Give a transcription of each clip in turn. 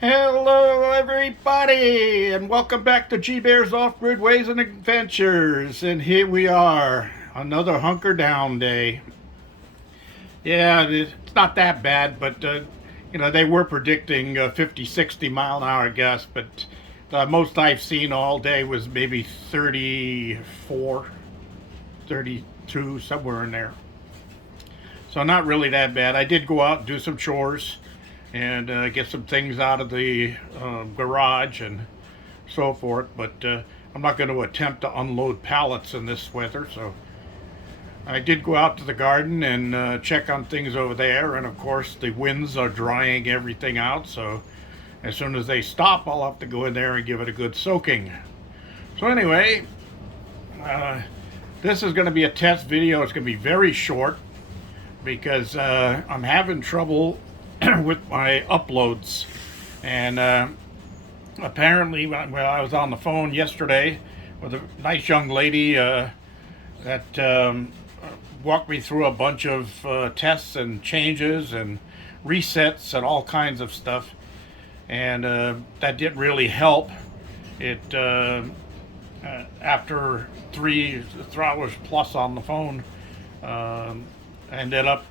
Hello everybody and welcome back to G Bear's Off-Grid Ways and Adventures, and here we are, another hunker down day. Yeah, it's not that bad, but they were predicting 50, 60 mile an hour gusts, but the most I've seen all day was maybe 34, 32, somewhere in there. So not really that bad. I did go out and do some chores and get some things out of the garage and so forth. But I'm not going to attempt to unload pallets in this weather. So I did go out to the garden and check on things over there. And of course, the winds are drying everything out. So as soon as they stop, I'll have to go in there and give it a good soaking. So anyway, this is going to be a test video. It's going to be very short because I'm having trouble with my uploads, and apparently when I was on the phone yesterday with a nice young lady that walked me through a bunch of tests and changes and resets and all kinds of stuff, and that didn't really help. It after 3 hours plus on the phone, I ended up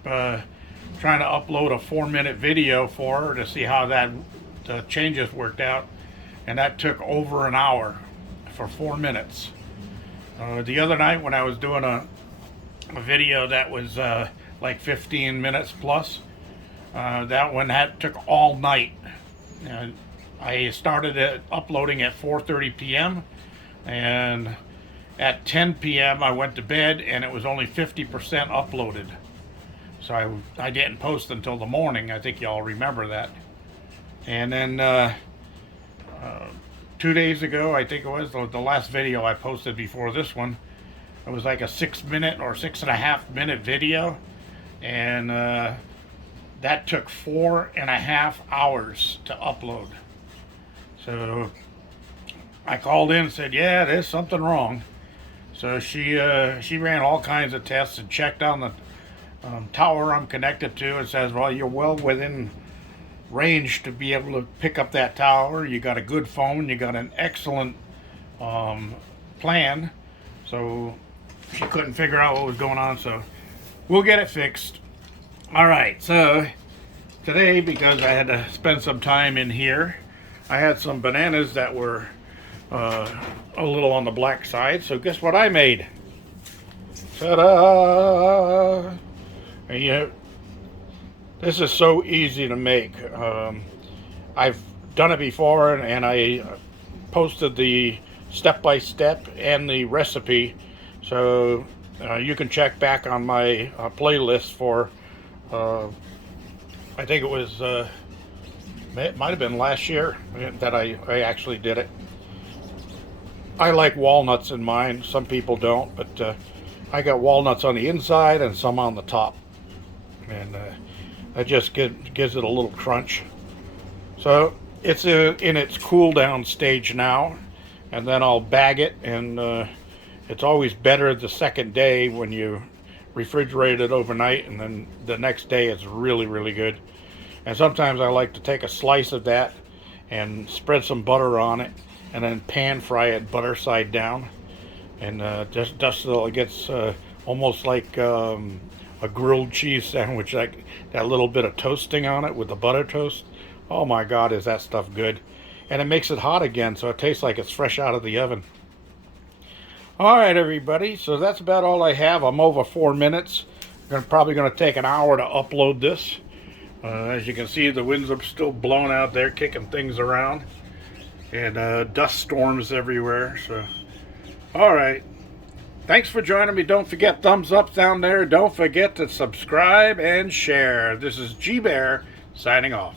trying to upload a 4-minute video for her to see how the changes worked out, and that took over an hour for 4 minutes. The other night when I was doing a video that was like 15 minutes plus, that took all night. I started uploading at 4:30 p.m. and at 10 p.m. I went to bed and it was only 50% uploaded. So I didn't post until the morning. I think y'all remember that. And then 2 days ago, I think it was, the last video I posted before this one, it was like a 6-minute or 6.5-minute video. And that took 4.5 hours to upload. So I called in and said, yeah, there's something wrong. So she ran all kinds of tests and checked on the tower I'm connected to. It says, well, you're well within range to be able to pick up that tower. You got a good phone. You got an excellent plan. So she couldn't figure out what was going on. So we'll get it fixed. All right. So today, because I had to spend some time in here, I had some bananas that were a little on the black side. So guess what I made? Ta-da! And this is so easy to make. I've done it before, and I posted the step-by-step and the recipe, so you can check back on my playlist for I think it was it might have been last year that I actually did it. I like walnuts in mine. Some people don't, but I got walnuts on the inside and some on the top, and that just gives it a little crunch. So it's in its cool down stage now, and then I'll bag it, and it's always better the second day when you refrigerate it overnight, and then the next day it's really good. And sometimes I like to take a slice of that and spread some butter on it, and then pan fry it butter side down, and just so it gets almost like a grilled cheese sandwich, like that little bit of toasting on it with the butter toast. Oh my God, is that stuff good. And it makes it hot again, so it tastes like it's fresh out of the oven. All right, everybody, so that's about all I have. I'm over 4 minutes. Probably going to take an hour to upload this. As you can see, the winds are still blowing out there, kicking things around, and dust storms everywhere. So all right, thanks for joining me. Don't forget thumbs up down there. Don't forget to subscribe and share. This is G Bear signing off.